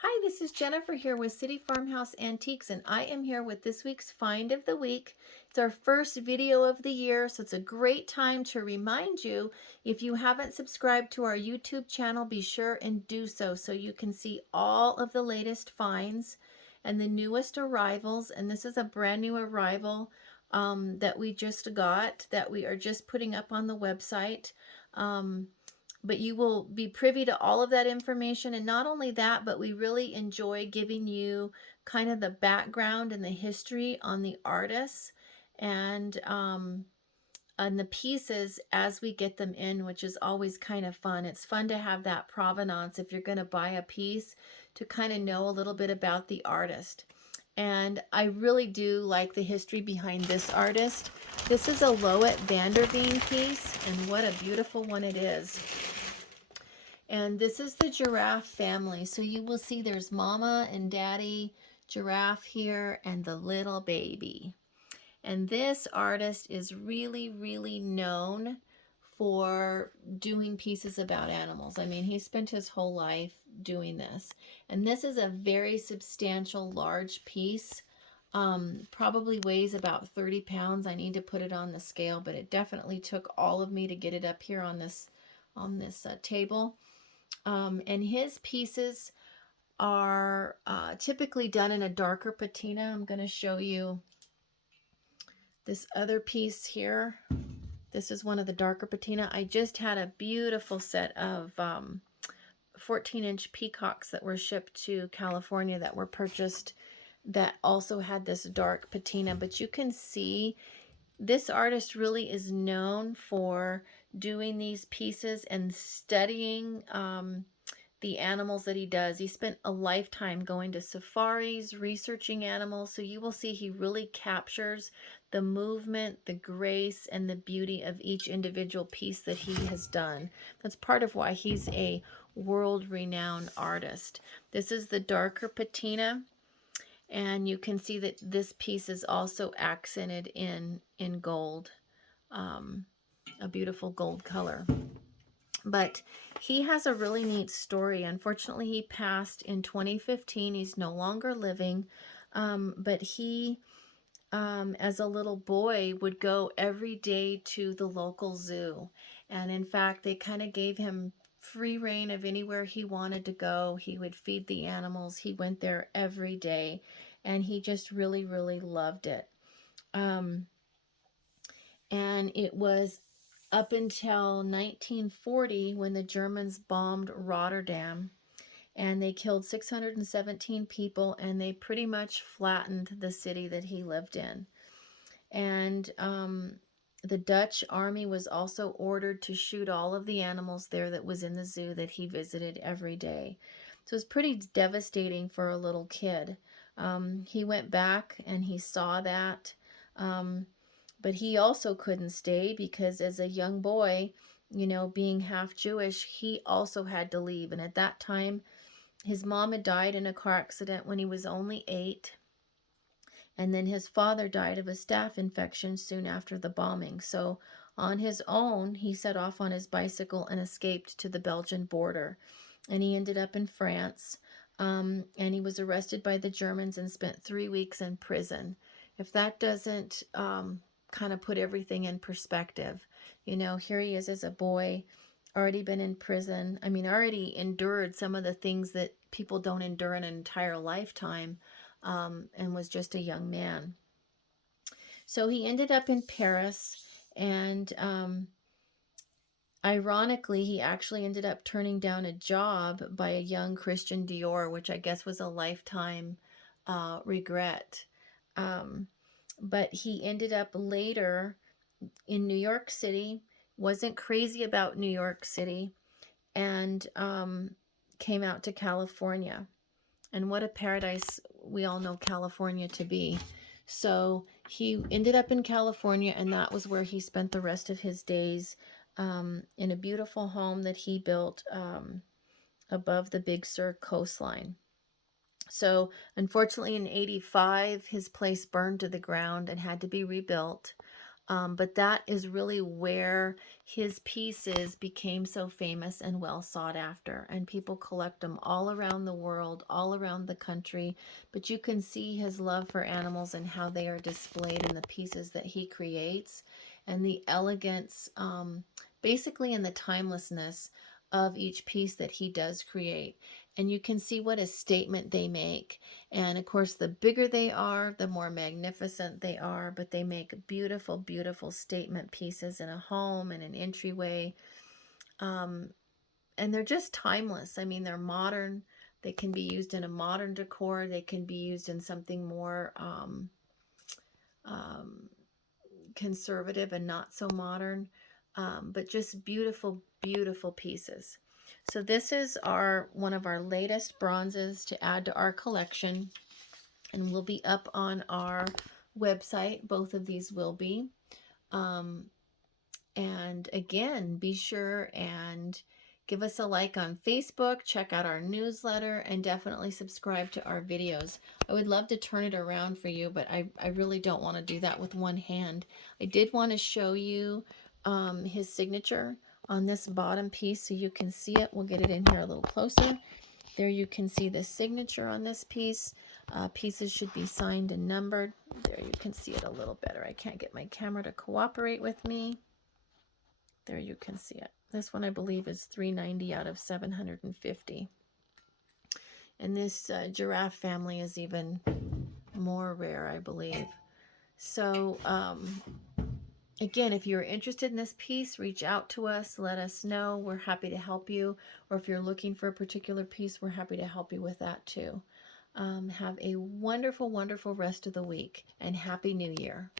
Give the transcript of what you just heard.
Hi, this is Jennifer here with City Farmhouse Antiques, and I am here with this week's Find of the Week. It's our first video of the year, so it's a great time to remind you, if you haven't subscribed to our YouTube channel, be sure and do so you can see all of the latest finds and the newest arrivals. And this is a brand new arrival that we just got, that we are just putting up on the website. But you will be privy to all of that information. And not only that, but we really enjoy giving you kind of the background and the history on the artists and the pieces as we get them in, which is always kind of fun. It's fun to have that provenance if you're going to buy a piece, to kind of know a little bit about the artist. And I really do like the history behind this artist. This is a Loet Vanderveen piece, and what a beautiful one it is. And this is the Giraffe Family. So you will see there's Mama and Daddy Giraffe here and the little baby. And this artist is really, really known for doing pieces about animals. I mean, he spent his whole life doing this. And this is a very substantial, large piece. Probably weighs about 30 pounds. I need to put it on the scale, but it definitely took all of me to get it up here on this table. And his pieces are typically done in a darker patina. I'm going to show you this other piece here. This is one of the darker patina. I just had a beautiful set of 14-inch peacocks that were shipped to California that were purchased that also had this dark patina. But you can see this artist really is known for doing these pieces and studying the animals that he does. He spent a lifetime going to safaris, researching animals. So you will see he really captures the movement, the grace, and the beauty of each individual piece that he has done. That's part of why he's a world-renowned artist. This is the darker patina. And you can see that this piece is also accented in gold, a beautiful gold color. But he has a really neat story. Unfortunately, he passed in 2015. He's no longer living, but he, as a little boy, would go every day to the local zoo. And in fact, they kind of gave him free reign of anywhere he wanted to go. He would feed the animals. He went there every day, and he just really, really loved it. And it was up until 1940 when the Germans bombed Rotterdam, and they killed 617 people, and they pretty much flattened the city that he lived in. And the Dutch army was also ordered to shoot all of the animals there that was in the zoo that he visited every day. So it was pretty devastating for a little kid. He went back and he saw that, but he also couldn't stay because as a young boy, you know, being half Jewish, he also had to leave. And at that time, his mom had died in a car accident when he was only 8. And then his father died of a staph infection soon after the bombing. So on his own, he set off on his bicycle and escaped to the Belgian border. And he ended up in France. And he was arrested by the Germans and spent 3 weeks in prison. If that doesn't kind of put everything in perspective, you know, here he is as a boy, already been in prison. I mean, already endured some of the things that people don't endure in an entire lifetime. And was just a young man. So he ended up in Paris, and ironically, he actually ended up turning down a job by a young Christian Dior, which I guess was a lifetime regret. But he ended up later in New York City, wasn't crazy about New York City, and came out to California. And what a paradise we all know California to be. So he ended up in California, and that was where he spent the rest of his days, in a beautiful home that he built above the Big Sur coastline. So unfortunately in 85, his place burned to the ground and had to be rebuilt. But that is really where his pieces became so famous and well sought after. And people collect them all around the world, all around the country. But you can see his love for animals and how they are displayed in the pieces that he creates, and the elegance, basically in the timelessness of each piece that he does create. And you can see what a statement they make. And of course, the bigger they are, the more magnificent they are, but they make beautiful, beautiful statement pieces in a home and an entryway. And they're just timeless. I mean, they're modern. They can be used in a modern decor. They can be used in something more conservative and not so modern, but just beautiful, beautiful pieces. So this is one of our latest bronzes to add to our collection, and will be up on our website. Both of these will be. And again, be sure and give us a like on Facebook, check out our newsletter, and definitely subscribe to our videos. I would love to turn it around for you, but I really don't want to do that with one hand. I did want to show you his signature on this bottom piece so you can see it. We'll get it in here a little closer. There you can see the signature on this piece. Pieces should be signed and numbered. There you can see it a little better. I can't get my camera to cooperate with me. There you can see it. This one I believe is 390 out of 750. And this Giraffe Family is even more rare, I believe. So again, if you're interested in this piece, reach out to us. Let us know. We're happy to help you. Or if you're looking for a particular piece, we're happy to help you with that too. Have a wonderful, wonderful rest of the week, and Happy New Year.